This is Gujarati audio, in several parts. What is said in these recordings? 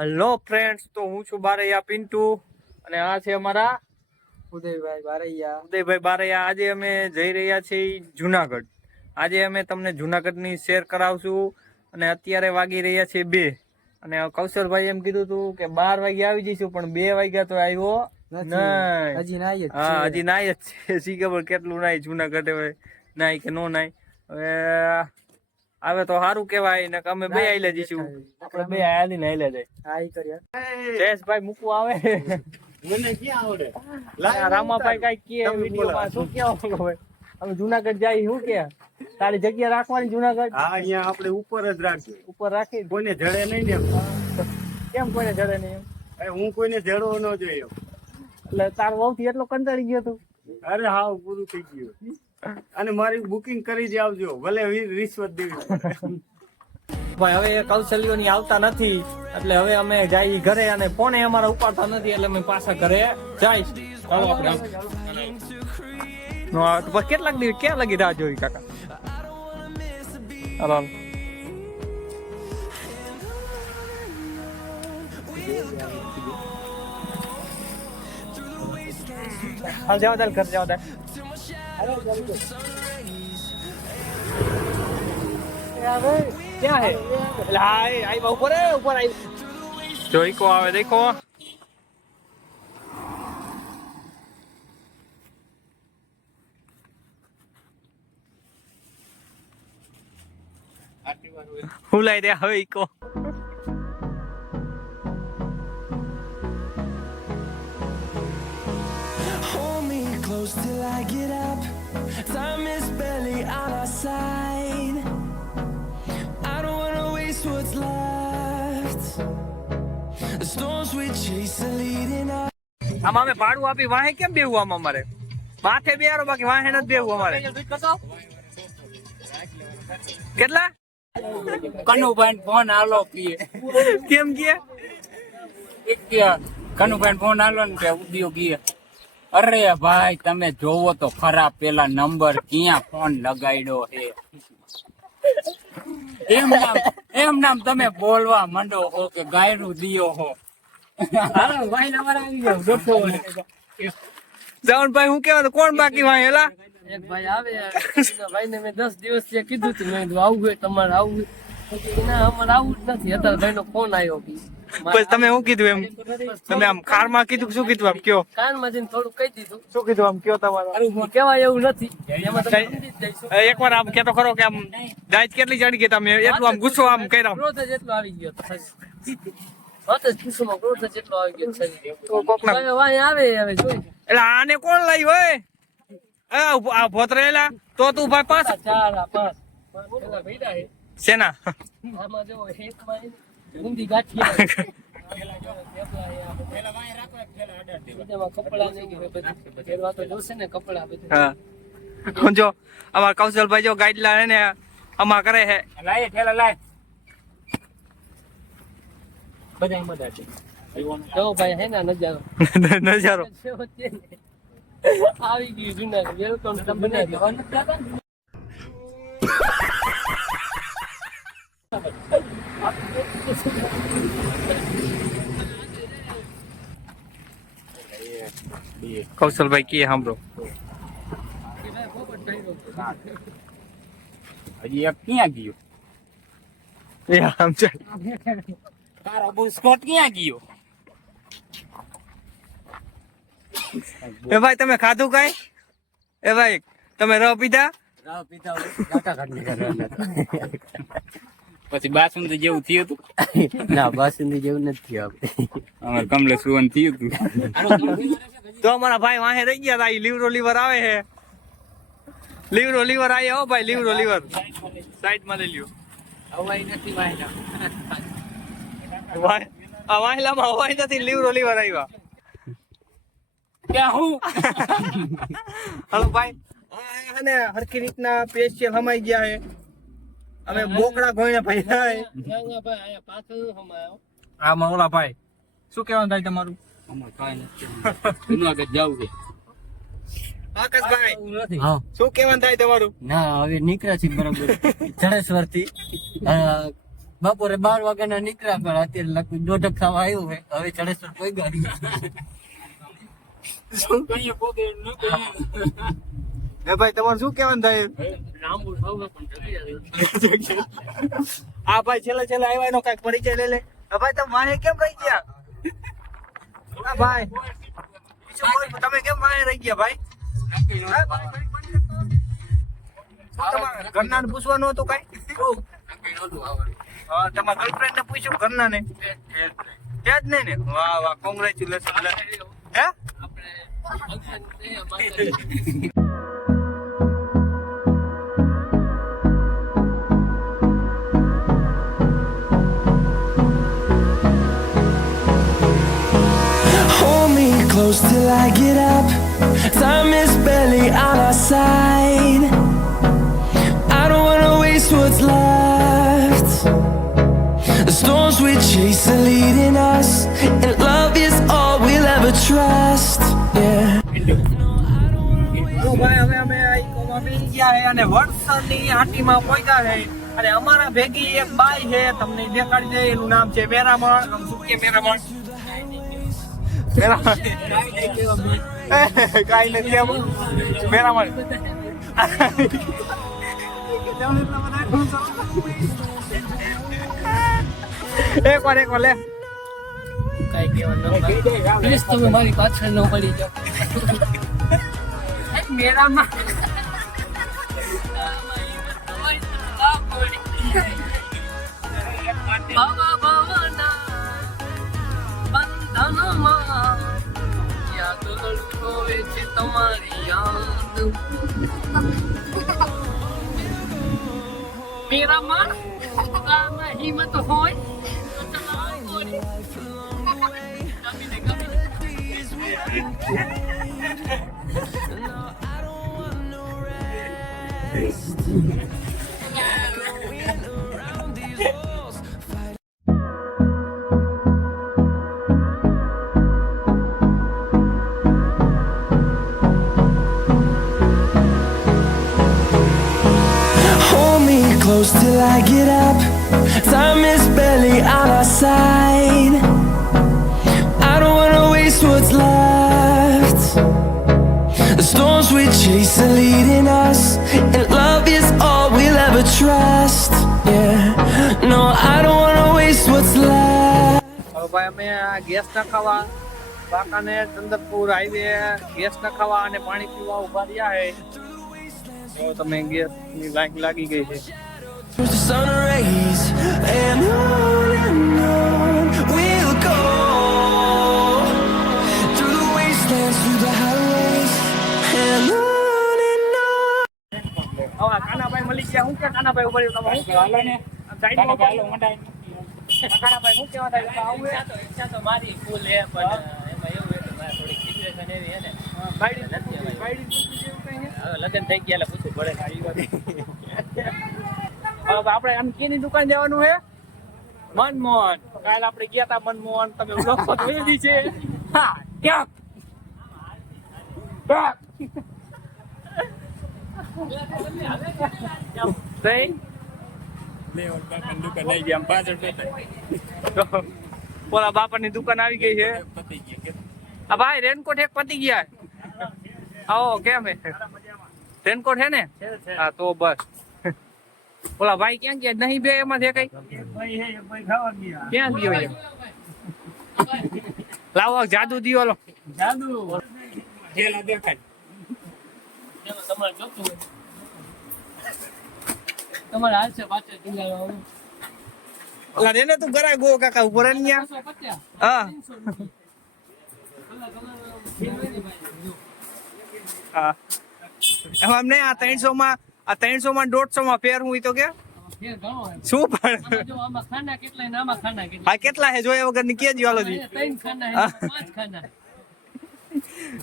હેલો ફ્રેન્ડ્સ તો હું છું બારૈયા પિન્ટુ અને આ છે અમારા ઉદયભાઈ બારૈયા. ઉદયભાઈ બારૈયા. આજે અમે જઈ રહ્યા છીએ જુનાગઢ. આજે અમે તમને જુનાગઢની શેર કરાવશું અને અત્યારે વાગી રહ્યા છે બે. અને કૌશલભાઈ એમ કીધું હતું કે બાર વાગે આવી જઈશું પણ બે વાગ્યા તો આવ્યો નહીં. હજી નાઈ હા હજી નાય જ છે. શી ખબર કેટલું નાય જુનાગઢ હવે. નાય કે નો નાય હવે આવે તો સારું કેવાય ને અમે બે આઈલે જઈશું આપણે બે આયાલી ને આઈલે જાય. હા ઈ કર્યા જયેશભાઈ મૂકવું આવે. મને ક્યાં આવડે? રામાભાઈ કઈ કે વિડીયોમાં શું કે હવે અમે જુનાગઢ જાય શું કે? તારી જગ્યા રાખવાની જુનાગઢ? હા અહીંયા આપણે ઉપર જ રાખીએ. ઉપર રાખી કોઈને જડે નહીં ને કેમ કોઈને જડે નહીં એમ? એ હું કોઈને જડવો ન જોઈએ એટલે તારો વહુથી એટલો કંટાળી ગયો તું. અરે હા પૂરું થઈ ગયું. અને મારી બુકિંગ કરી જ આવજો. ભલે રિશ્વત દેવી ભાઈ હવે કૌશલ્યોની આવતા નથી. એટલે હવે અમે જઈ ઘરે અને ફોને અમારા ઉપાડતા નથી એટલે અમે પાછા ઘરે જાય. ચાલો આપણે તો પછી કેટલાક દિવસ ક્યાં લગી રાહ જોઈ કાકા? હાલો. હાલો. જાઓ તાલ ઘર જાવ ક્યાં હે એટલે હા એ આવ્યા ઉપર હે, ઉપર આવી જોઈકો આવે દેખો હુલાઈ દે હવે eco close till I get up. Time is barely on our side. I don't wanna waste what's left. The storms we chase are leading up આમાં અમે ભાડું આપી વાહે કેમ બેવું આમાં અમારે માથે બેહારો બાકી વાહે નથી બેવું અમારે કેટલા કનુભાઈ ફોન આલો પીએ કેમ કે કનુભાઈ ફોન આલો ને કે ઉદ્યોગ અરે ભાઈ તમે જોવો તો ખરા પેલા નંબર ક્યાં ફોન લગાડ્યો હે એમ નામ એમ નામ તમે બોલવા માંડો હો કે ગાયરું દિયો હો. ભાઈ નંબર આવી ગયો. ગોઠવો. જવનભાઈ હું કેવા કોણ બાકી ભાઈ હેલા એક ભાઈ આવે ભાઈ ને મેં દસ દિવસથી કીધું હતું મેં આવું હોય તમારે આવું હોય. ના અમારે આવું જ નથી. અત્યારે ભાઈ નો ફોન આવ્યો બી પછી તમે શું કીધું એમ? તમે આમ ખારમાં કીધું શું કીધું આમ કયો? કાનમાં જઈને થોડું કહી દીધું. શું કીધું આમ કયો તમારો? કેવાય એવું નથી. એક વાર આમ કેતો ખરો કે આમ દાઈત કેટલી ચડી ગઈ તમે? એટલું આમ ગુસ્સો આમ કર્યા. ક્રોધ જ એટલો આવી ગયો એટલો આને કોણ લઈ હોય? ભોતરેલા તો તું ભાઈ પાસ ચાર આ પાંચ પાંચ પેલા ભેડા છે. શેના? ઊંધી ગાંઠિયા. જો અમાર કૌશલભાઈ જો ને અમાર કરે છે લાય ઠેલા લાય. બધા મદદ છે. જો ભાઈ હે ને નજારો. નજારો. આવી ગયું જુના વેલકમ તમને બનાવી. કૌશલભાઈ કે સાંભળો હજી એક ક્યાં ગયો એ આમ છે બુસ્કોટ ક્યાં ગયો એ ભાઈ તમે ખાધું કઈ એ ભાઈ તમે રહ પીધા પછી બાસુંદી જેવું થયું હતું ના બાસુંદી જેવું નથી આપણે. અમારે કમલે સુવન થયું હતું તો અમારા ભાઈ વાહે રહી ગયા તા ઈ લીવરો લીવર આવે છે લીવરો લીવર આયા હો ભાઈ લીવરો લીવર. સાઈડમાં લઈ લ્યો. અવાય નથી વાહેલા વાહ- આ વાહેલામાં હવાઈ નથી લીવરો લીવર આવ્યા ક્યાં હું? હાલો ભાઈ. અને હે હરખી રીતના સ્પેશિયલ હમાઈ ગયા છે અમે બોકડા ગોઈને ભાઈ આ મવલા ભાઈ શું કહેવાનું થાય તમારું? અમારે કાંઈ નથી જુનાગઢ જવું છે. આકાશભાઈ શું કહેવાનું થાય તમારું? ના હવે નીકળ્યા છે બરોબર. જડેશ્વરથી બપોરે બાર વાગ્યાના નીકળ્યા પણ અત્યારે લગભગ દોઢક ખાવા આવ્યું હોય હવે જડેશ્વર કોઈ ગાડી. કઈ પોતે ન કઈ. એ ભાઈ તમારે શું કહેવાનું થાય. આ ભાઈ છેલ્લે છેલ્લે આવ્યા એનો કંઈક પરિચય લઈ લે. ભાઈ તમે માહે કેમ રહી ગયા? હા ભાઈ તમે કેમ માહે રહી ગયા ભાઈ? હા, ઘરના પૂછવાનું હતું કઈ? હા તમારા ગર્લફ્રેન્ડ ને પૂછ્યું ઘરના ને જ નહીં ને? વાહ વાહ કોંગ્રેચ્યુલેશન હે? close till I get up. Time is barely on our side. I don't wanna waste what's left. The storms we chase are leading us, and love is all we'll ever trust. Yeah. તો ભાઈ હવે અમે આ ઇકોમાં બેસી ગયા છે અને વડસરની હાટીમાં પહોંચ્યા છે અને અમારા ભેગી એક બાઈ છે તમને દેખાડી દે એનું નામ છે મેરામણ આમ શું કે મેરામણ મેરામણ કાંઈ નથી આવું મેરામણ એક વાર એક વાર લે કઈ કેવાનું પ્લીઝ તમે મારી પાછળ ન પડી જાઓ મેરામણ અળગોવે છે તમારી યાદ મેરા મન આમાં હિંમત હોય તો ચલાવો ગોળી. ગમીને, I get up. Time is barely on our side. I don't wanna waste what's left. The storms we chase are leading us, and love is all we'll ever trust. Yeah, no, I don't wanna waste what's left. હવે ભાઈ અમે આ ગેસ નખાવા બાકાને ચંદરપુર હાઈવે ગેસ નખાવા અને પાણી પીવા ઉભા રહ્યા છે તો તમે ગેસ ની લાઈન લાગી ગઈ છે Towards the sun rays, and on and on we'll go. Through the wastelands, through the highways, and on and on. હવે આ કાનાભાઈ મળી ગયા હું કે કાનાભાઈ ઊભા રહ્યો તમે હાલો ને. સાઈડમાં ચાલો, ચાલો, મંડાય. કાનાભાઈ શું કહેવા થાય તમે આવું ઈચ્છા તો ઈચ્છા તો મારી ફૂલ હે પણ એમાં એવું હે કે મારે થોડીક situation એવી હે ને બાયડી નથી બાયડી જેવું કઈ છે હવે લગ્ન થઈ ગયા એટલે પૂછવું પડે હા, ઈ વાત. હવે આપણે આમ કેની દુકાન જવાનું છે મનમોહન. કાલ આપણે ગયા તા મનમોહન. તમે લોકો જોઈ છે. હા ક્યાં? દુકાન આવી ગઈ, છે. આ ભાઈ રેનકોટ એક પતી ગયા. આવો કેમ રેનકોટ હે ને? હા તો બસ. ઓલા ભાઈ ક્યાં ગયા નહીં બે, એમાં છે ક્યાં ગયો લાવો જાદુ દિયો લો દેખાય. ટીંગાડવાનું ઓલા રેને તું કરાય ગો કાકા ઉપર પચાસ હા. હા એમાં નહીં, આ ત્રણસો માં આ ત્રણસો માં દોઢસો માં ફેર હું તો કે. શું પણ? કેટલા હે? જોયા વગરની કેજી જી.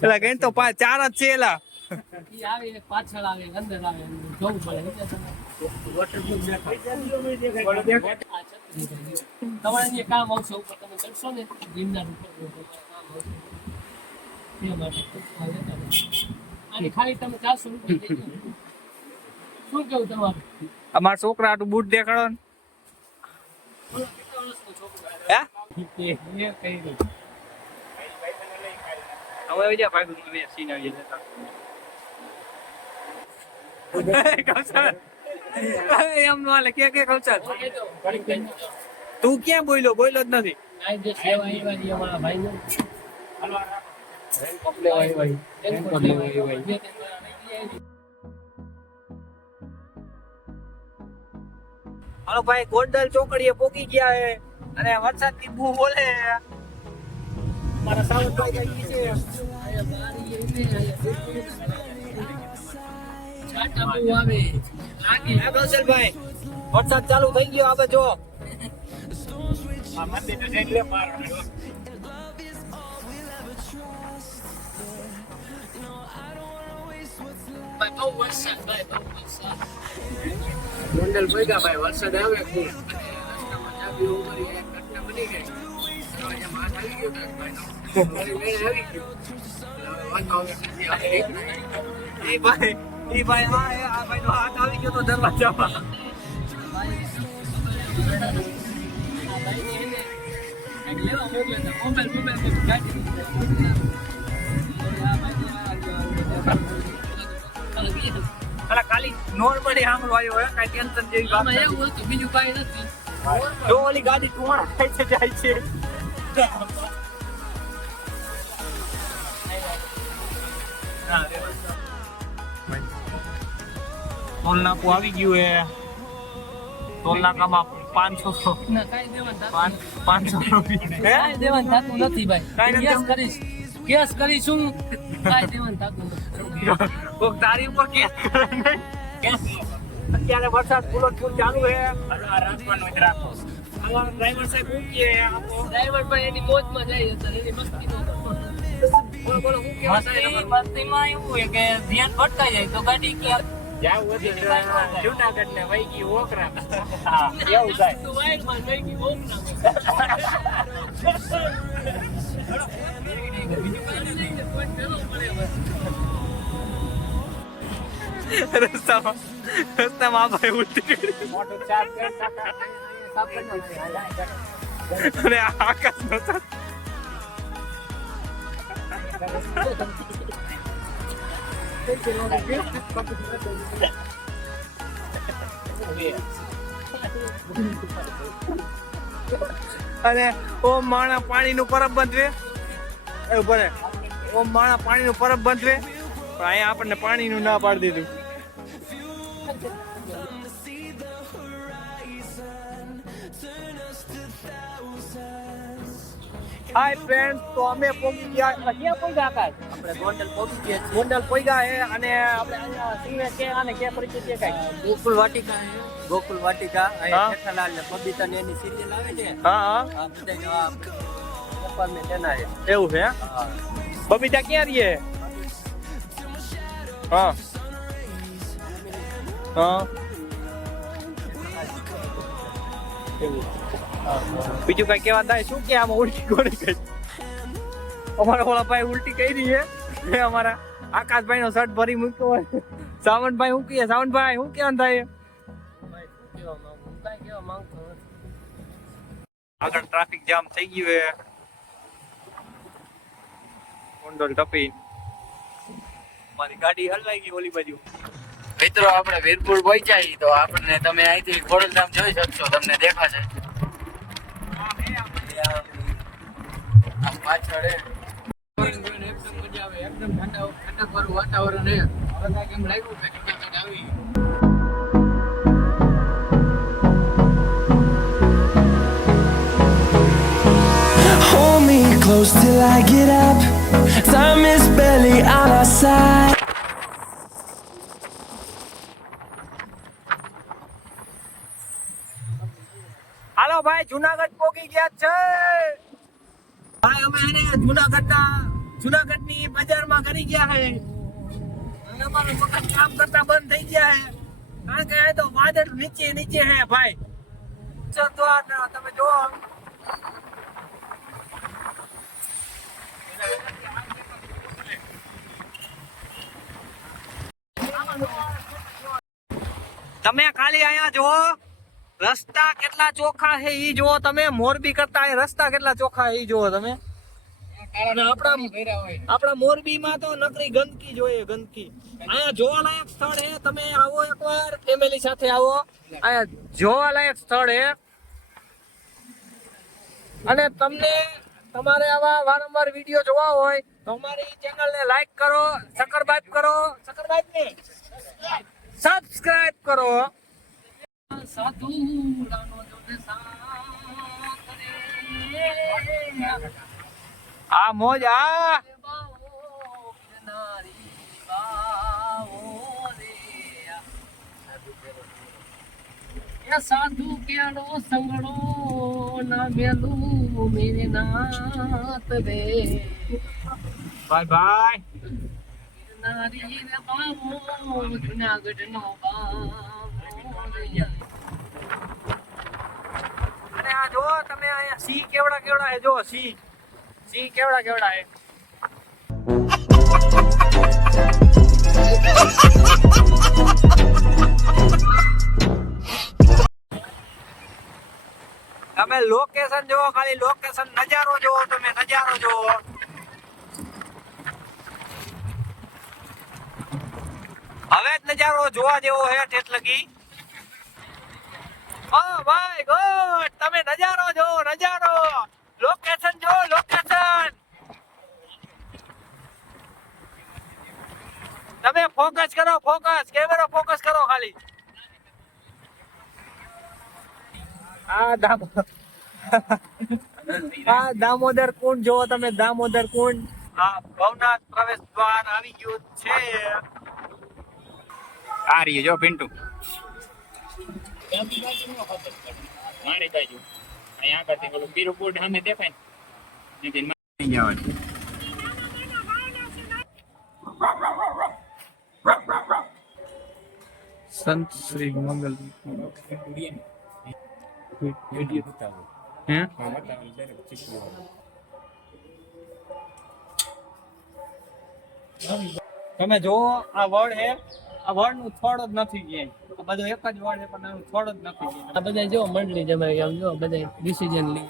એટલે તો પાંચ ચાર જ છે એલા. પાછળ આવે અંદર આવે પડે. કામ આવશે ઉપર તમે કરશો ને ગિરનાર ઉપર ખાલી તમે ચારસો રૂપિયા. શું કેવું તમારું? અમારા છોકરા આટલું બૂટ દેખાડો ને. તું. ક્યાં છોકરો હે જ નથી. કઈ હાલો ભાઈ, ગોંડલ ચોકડીએ પોકી ગયા હે. અને વરસાદથી બહુ બોલે મારા આવે લાગે હે, કૌશલભાઈ, વરસાદ ચાલુ થઈ ગયો આપે જો ભાઈ બહુ વરસાદ ભાઈ બહુ વરસાદ ગોંડલ ભેગા ભાઈ વરસાદ આવે ખૂબ મોબાઈલ મોબાઈલ અલા ખાલી નોર્મલી આંગળો આવ્યો હે કાઈ ટેન્શન જેવી વાત નથી. એવું હતું બીજું કાંઈ નથી. જો ઓલી ગાડી ટુવાણા થાય છે જાય છે. આવી ગયું એ ટોલ પાંચસો પાંચસો રૂપિયા. દેવાનું થતું નથી ભાઈ. કાંઈ કેસ કરીશ. કેસ કરીશું. કાંઈ દેવાનું થતું નથી. કોક તારી ઉપર કેસ કરે અત્યારે વરસાદ ફૂલો ફૂલ ચાલુ છે રાખવાનું જ રાખો ડ્રાઈવર સાહેબ ડ્રાઈવર પણ એની મોજમાં જાય એની મસ્તી મસ્તીમાં એવું હોય કે ધ્યાન ભટકાઈ જાય તો ગાડી ક્યાં જુનાગઢ ને વૈગી ઓકરા એવું થાય રસ્તામાં રસ્તામાં આ ભાઈ ઉલટી કરી અને આકાશ નતો અને ઓમ માણા પાણીનું પરબ બંધવે. ઓમ માણા પાણીનું પરબ બંધવે. પણ અહીંયા આપણને પાણીનું ના પાડી દીધું હાય ફ્રેન્ડ તો અમે પહોંચી ગયા ક્યાં ગયા આકાશ આપણે ગોંડલ પહોંચી ગયા. ગોંડલ ગયા હે અને આપણે અહીંયા સિંહ કે આને કે પરિચય છે કાંઈ ગોકુલ વાટિકા છે. ગોકુલ વાટિકા હા. અહીંયા જેઠાલાલ ને બબીતા ને એની સિરિયલ આવે છે હા હા બધા apartment એના છે. એવું છે. બબીતા ક્યાં રહીએ હા. હા. બીજું કઈ કેવા થાય? શું કે આમાં ઉલટી કોની કઈ અમારા ઓલા ઉલટી કરી છે એ અમારા આકાશભાઈ નો શર્ટ ભરી મૂક્યો હોય. સાવનભાઈ શું કહે સાવનભાઈ, શું કેવાનું થાય? હું કાંઈ. આગળ ટ્રાફિક જામ થઈ ગયું હે. ગોંડલ ટપી મારી ગાડી હલવાઈ ગઈ ઓલી બાજુ. મિત્રો આપણે વીરપુર પહોંચ્યા તો આપણને તમે અહીંથી ખોડલધામ જોઈ શકશો તમને દેખાશે. પાછળ એકદમ મજા આવે એકદમ ઠંડા ઠંડકવાળું વાતાવરણ હવે એમ લાગ્યું કે આવી. Me close till I get up. Time is barely on our side. હાલો ભાઈ, જુનાગઢ પોકી ગયા છે. ભાઈ, અમે એને જુનાગઢ ના જુનાગઢની બજારમાં કરી ગયા હે અને અમારું મકાન કામ કરતા બંધ થઈ ગયા હે કારણ કે આ તો વાદળ નીચે નીચે હે ભાઈ. ચો તો આ તમે જો તમે ખાલી અહીંયા જો રસ્તા કેટલા ચોખ્ખા છે ઈ જુઓ તમે, મોરબી કરતા રસ્તા કેટલા ચોખ્ખા ઈ જુઓ તમે. આપણા મોરબીમાં તો નકરી ગંદકી જોઈએ, ગંદકી. અહીંયા જોવાલાયક સ્થળ છે, તમે આવો એકવાર ફેમિલી સાથે આવો. અહીંયા જોવાલાયક સ્થળ છે. અને તમને તમારે આવા વારંવાર વીડિયો જોવા હોય, તો અમારી ચેનલને લાઈક કરો સકરબાઈબ કરો. સકરબાઈબ ને? સબસ્ક્રાઇબ કરો. સાધુ આ મોજ આ. સાધુ કેળો સંગડો ના મેલું મેરે નાથ રે. Bye bye. નારી રે જુનાગઢ નો અને આ જો તમે અહીંયા સી કેવડા કેવડા હે જો સી સી કેવડા કેવડા હે તમે લોકેશન જોવો ખાલી લોકેશન નજારો જોવો તમે નજારો જોવો હવે જ નજારો જોવા જેવો હે ઠેઠ લગી. Oh my god. તમે નજારો જો, નજારો. લોકેશન જો લોકેશન તમે ફોકસ કરો ફોકસ કેમેરો ફોકસ કરો ખાલી. આ દામ આ દામોદર કુંડ જોવો તમે દામોદર કુંડ. આ ભવનાથ પ્રવેશ દ્વાર આવી ગયું છે. આ રહી જો પિન્ટુ માણી બાજુ. અહીંયા આગળથી પેલું પીરું બોર્ડ સામે દેખાય ને ત્યાંથી માણી જવાનું. સંત શ્રી મંગલ હે? તમે જો આ વર્ડ હે. આ વડનું થોડ જ નથી ક્યાંય આ બધો એક જ વડ છે પણ થોડ જ નથી આ બધા જો મંડળી જમાઈ આમ જો બધા ડિસિઝન લઈ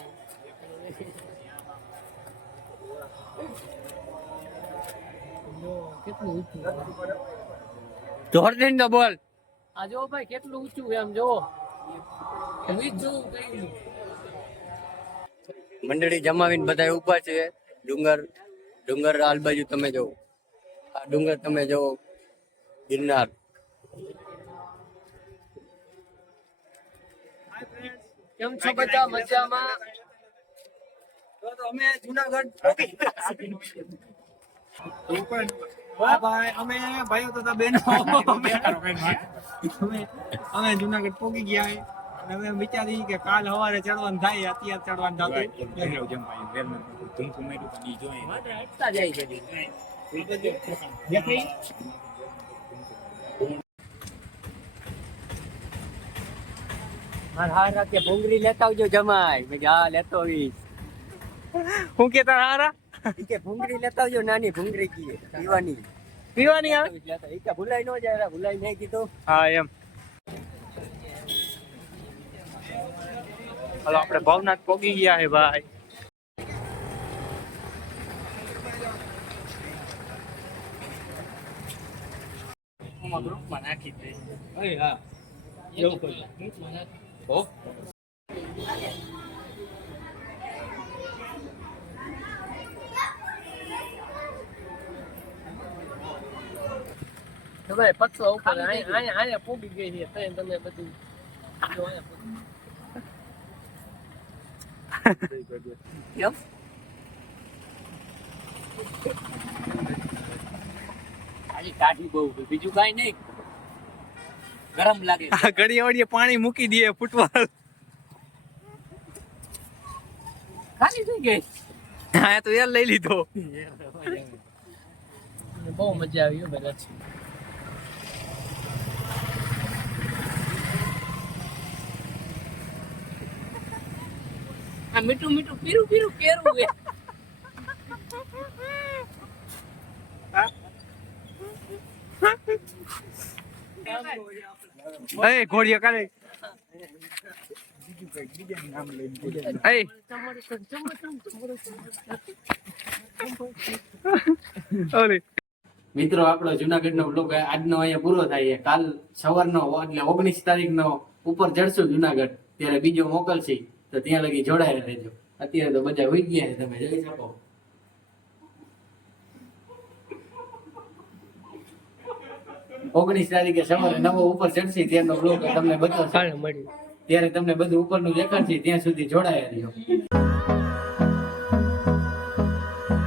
કેટલું ઊંચું જોરદાર તો બોલ. આ જો ભાઈ કેટલું ઊંચું એમ આમ જો. મંડળી જમાવીને બધા ઊભા છે. ડુંગર ડુંગર આલ બાજુ તમે જો આ ડુંગર તમે જો ગિરનાર કેમ છો બધા? મજામાં? તો અમે જુનાગઢ ભાઈ અમે ભાઈઓ તથા બહેનો અમે જુનાગઢ પહોંચી ગયા અને અમે વિચારી કે કાલ સવારે ચડવાનું થાય અત્યારે ચડવાનું થતું. મારા હાર રાતે ભૂંગળી લેતા આવજો જમાય મેં હા લેતો આવીશ. હું કે તારા હારા? ઈ કે ભૂંગળી લેતા આવજો નાની ભૂંગળી કીએ. પીવાની. પીવાની આવે કે ભૂલાઈ ન જાય ભૂલાઈ નહીં કીધું. હા એમ. હાલો આપણે ભવનાથ પોગી ગયા હે ભાઈ. તમે પત્તો ઉપર અહીંયા અહીંયા અહીંયા પૂગી ગઈ છે તઈ તમે બધું જો અહીંયા પૂગી. કેમ ખાલી કાઢી બહુ બીજું કાંઈ નહીં ગરમ લાગે. આ ઘડી વળીએ પાણી મૂકી દઈએ ફૂટવા. ખાલી થઈ ગઈ? હા તો યાર લઈ લીધો. બહુ મજા આવી બધા. આ મીઠું મીઠું પીરું પીરું કેરું કે એ ઘોડીએ એ ઓલી. મિત્રો, આપણો જુનાગઢ નો બ્લોગ આજનો અહીંયા પૂરો થાય કાલ સવારનો એટલે ઓગણીસ તારીખ નો ઉપર ચડશું જુનાગઢ. ત્યારે બીજો મોકલશે, તો ત્યાં લગી જોડાયેલા રહેજો. અત્યારે તો બધા હોઈ ગયા તમે જોઈ શકો. ઓગણીસ તારીખે સવારે નવો ઉપર ચડશે ત્યારનો બ્લોગ તમને બતાવશે. ત્યારે તમને બધું ઉપરનું દેખાડશે ત્યાં સુધી જોડાયા રહ્યો.